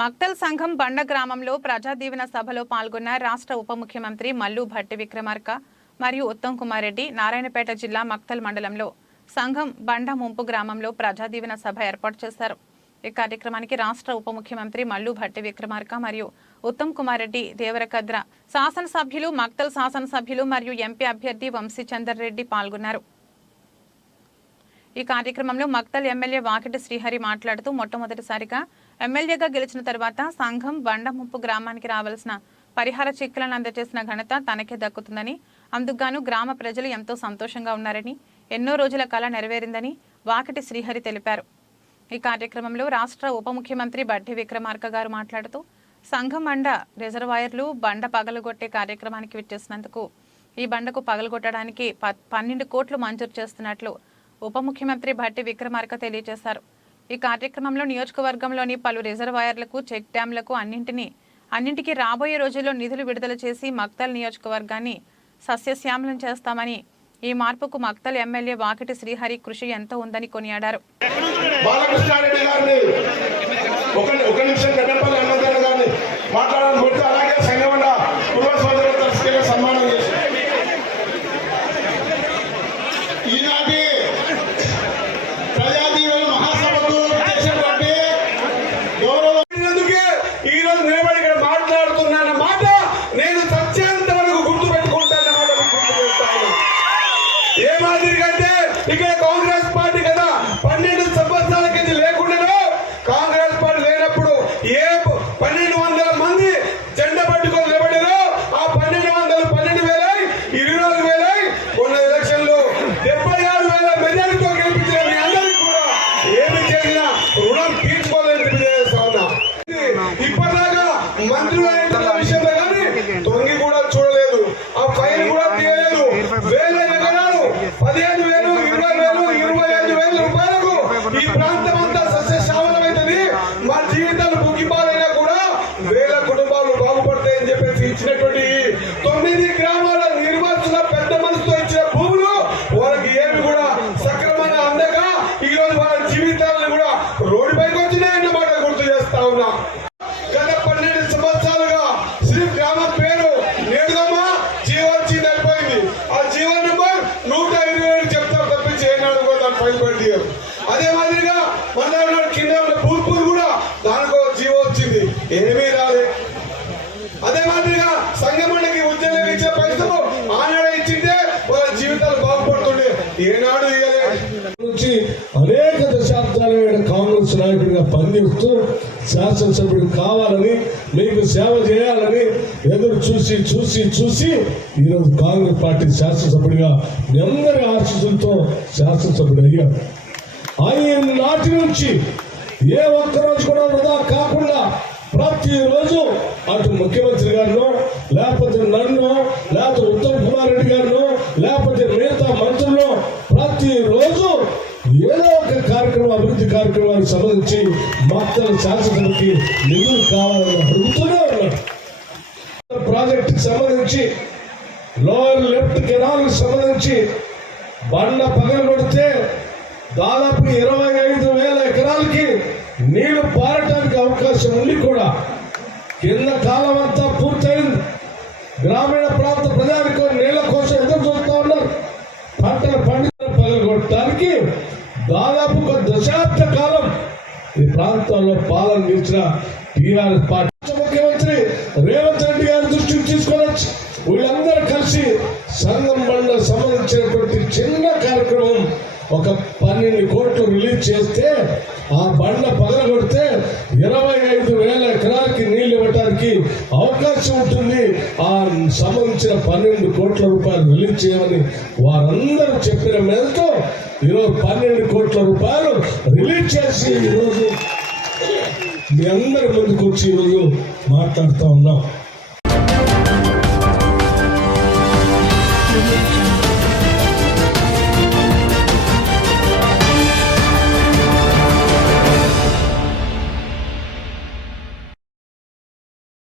మక్తల్ సంఘం బండ గ్రామంలో ప్రజా దీవెన సభలో పాల్గొన్న రాష్ట్ర ఉప ముఖ్యమంత్రి మల్లు భట్టి విక్రమార్క మరియు ఉత్తమ్ కుమార్ రెడ్డి నారాయణపేట జిల్లా మక్తల్ మండలంలో సంఘం బండ ముంపు గ్రామంలో ప్రజా దీవెన సభ ఏర్పాటు చేశారు. ఈ కార్యక్రమానికి రాష్ట్ర ఉప ముఖ్యమంత్రి మల్లు భట్టి విక్రమార్క మరియు ఉత్తమ్ కుమార్ రెడ్డి దేవరకద్ర శాసనసభ్యులు మక్తల్ శాసనసభ్యులు మరియు ఎంపీ అభ్యర్థి వంశీచందర్ రెడ్డి పాల్గొన్నారు. ఈ కార్యక్రమంలో మక్తల్ ఎమ్మెల్యే వాకిటి శ్రీహరి మాట్లాడుతూ మొట్టమొదటిసారిగా ఎమ్మెల్యేగా గెలిచిన తర్వాత సంఘం బండముప్పు గ్రామానికి రావాల్సిన పరిహార చిక్కులను అందజేసిన ఘనత తనకే దక్కుతుందని అందుకుగాను గ్రామ ప్రజలు ఎంతో సంతోషంగా ఉన్నారని ఎన్నో రోజుల కళ నెరవేరిందని వాకిటి శ్రీహరి తెలిపారు. ఈ కార్యక్రమంలో రాష్ట్ర ఉప ముఖ్యమంత్రి బడ్డి విక్రమార్క గారు మాట్లాడుతూ సంఘం బండ రిజర్వాయర్లు బండ పగలగొట్టే కార్యక్రమానికి విచ్చేసినందుకు ఈ బండకు పగలగొట్టడానికి ప- పన్నెండు కోట్లు మంజూరు చేస్తున్నట్లు ఉప ముఖ్యమంత్రి భట్టి విక్రమార్క తెలియజేశారు. ఈ కార్యక్రమంలో నియోజకవర్గంలోని పలు రిజర్వాయర్లకు చెక్ డ్యాంలకు అన్నింటినీ అన్నింటికీ రాబోయే రోజుల్లో నిధులు విడుదల చేసి మక్తల్ నియోజకవర్గాన్ని సస్యశ్యామలం చేస్తామని ఈ మార్పుకు మక్తల్ ఎమ్మెల్యే వాకిటి శ్రీహరి కృషి ఎంతో ఉందని కొనియాడారు. బాలకృష్ణారెడ్డి మాదిరికంటే ఇక్కడ కాంగ్రెస్ పార్టీ కదా. పన్నెండు సంవత్సరాల కింద లేకుండా కాంగ్రెస్ పార్టీ లేనప్పుడు ఏ పన్నెండు వందల మంది జెండా పట్టుకొని నిలబడారో ఆ పన్నెండు వందలు పన్నెండు వేలై ఇరవై నాలుగు ఉన్న ఎలక్షన్లో డెబ్బై ఆరు వేల మెజారిటీతో గెలిపించిన మీ అందరికీ కూడా ఏమి చేసినా రుణం మాదిరిగా మన కింద పూర్పులు కూడా దానికో జీవో వచ్చింది. ఏమీ రాలే. అదే మాదిరిగా సంగమండకి ఉద్యోగం ఇచ్చే పైసలు ఆనాడ ఇచ్చింటే వాళ్ళ జీవితాలు బాగుపడుతుండే. ఏనాడు ఇవ్వలే నుంచి అనేక దశాబ్దాలైన కాంగ్రెస్ నాయకుడిగా పనిచేస్తూ శాసనసభ్యుడు కావాలని మీకు సేవ చేయాలని ఎదురు చూసి చూసి చూసి ఈరోజు కాంగ్రెస్ పార్టీ శాసనసభ్యుడిగా మీ అందరి ఆశీస్సులతో శాసనసభ్యుడు అయ్యారు ఆయన నాటి నుంచి ఏ ఒక్క రోజు కూడా వృధా కాకుండా ప్రతిరోజు అటు ముఖ్యమంత్రి గారినో లేకపోతే నన్ను లేకపోతే ఉత్తమ్ కుమార్ రెడ్డి గారినో లేకపోతే మిగతా మంత్రులు ప్రతిరోజు ఏదో ఒక కార్యక్రమం అభివృద్ధి కార్యక్రమానికి సంబంధించి మొత్తం శాసనసభకి నిధులు కావాలని అడుగుతూనే ఉన్నారు. ప్రాజెక్టుకి సంబంధించి లోయర్ లెఫ్ట్ కెనాల్ సంబంధించి బండ పగలు కొడితే దాదాపు ఇరవై ఐదు వేల ఎకరాలకి నీళ్ళు పారటానికి అవకాశం ఉంది కూడా. కింద కాలం అంతా పూర్తయింది. గ్రామీణ ప్రాంత ప్రజానికి నీళ్ళ కోసం ఎదురు చూస్తూ ఉన్నారు. పంటలు పండితులు పగలగొట్టడానికి దాదాపు ఒక దశాబ్ద కాలం ఈ ప్రాంతంలో పాలన నిలిచిన టీఆర్ఎస్ పార్టీ. ముఖ్యమంత్రి రేవంత్ రెడ్డి గారి దృష్టికి తీసుకొని వీళ్ళందరూ కలిసి సంఘం బండ సంబంధించినటువంటి చిన్న ఒక పన్నెండు కోట్లు రిలీజ్ చేస్తే ఆ బండ పగలగొడితే ఇరవై ఐదు వేల ఎకరాలకి నీళ్ళు ఇవ్వడానికి అవకాశం ఉంటుంది. ఆ సంబంధించిన పన్నెండు కోట్ల రూపాయలు రిలీజ్ చేయమని వారందరూ చెప్పిన మేరతో ఈరోజు పన్నెండు కోట్ల రూపాయలు రిలీజ్ చేసి ఈరోజు మీ అందరి ముందుకు వచ్చి ఈరోజు మాట్లాడుతూ ఉన్నాం.